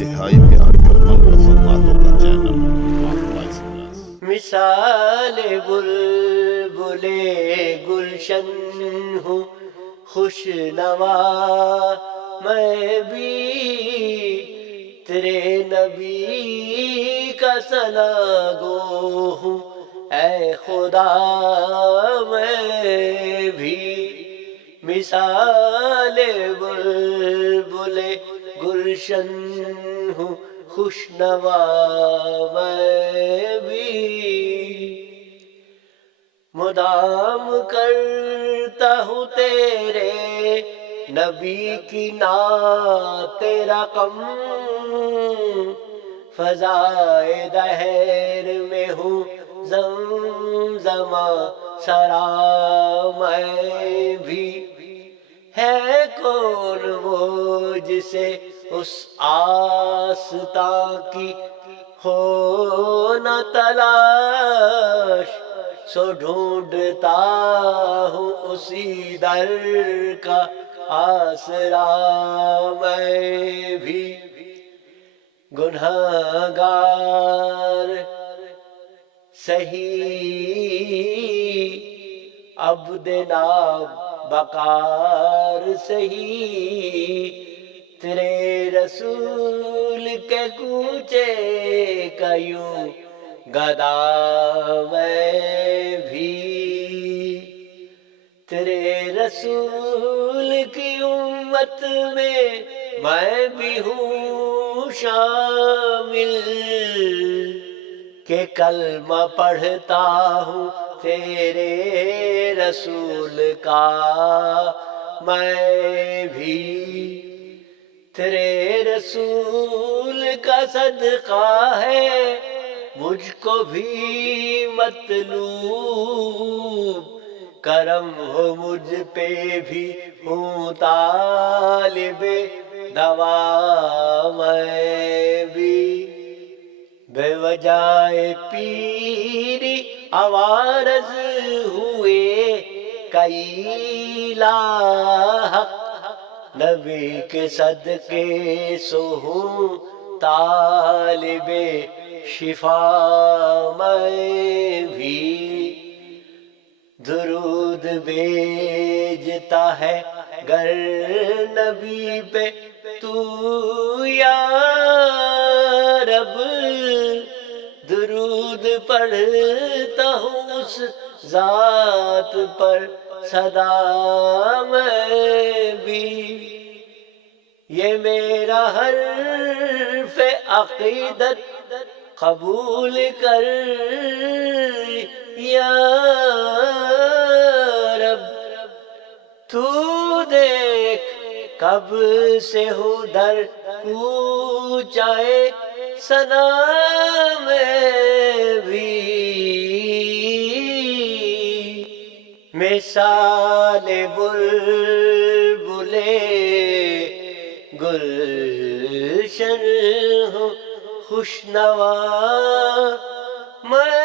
انتہائی پیاری اور من باتوں کا چینل ایکسپریس۔ مثال بلبل گلشن ہوں خوش نوا میں بھی، تیرے نبی کا ثنا گو ہوں اے خدا میں بھی۔ مثال بلبل گلشن ہوں خوش نوا میں بھی، مدام کرتا ہوں تیرے نبی کی نعت رقم، فضائے دہر میں ہوں زمزمہ سرا میں بھی۔ ہے کون وہ جسے اس آستاں کی ہو نہ تلاش، سو ڈھونڈتا ہوں اسی در کا آسرا میں بھی۔ گنہگار سہی عبد نابکار سہی، تیرے رسول کے کوچے کا یوں گدا میں بھی، تیرے رسول کی امت میں بھی ہوں شامل، کہ کلمہ پڑھتا ہوں تیرے رسول کا میں بھی۔ تیرے رسول کا صدقہ ہے مجھ کو بھی مطلوب، کرم ہو مجھ پہ بھی ہوں طالب دوا میں بھی۔ بے وجہ پیری عوارض ہوئے کئی لاحق، نبی کے صدقے سو ہوں طالب شفا میں بھی۔ درود بھیجتا ہے گر نبی پہ تو یا رب، درود پڑھتا ہوں اس ذات پر سدا میں بھی۔ یہ میرا حرف عقیدت قبول کر یا رب، تو دیکھ کب سے ہوں در کوچائے ثنا میں بھی۔ مثال بلبل گلشن ہوں خوش نوا میں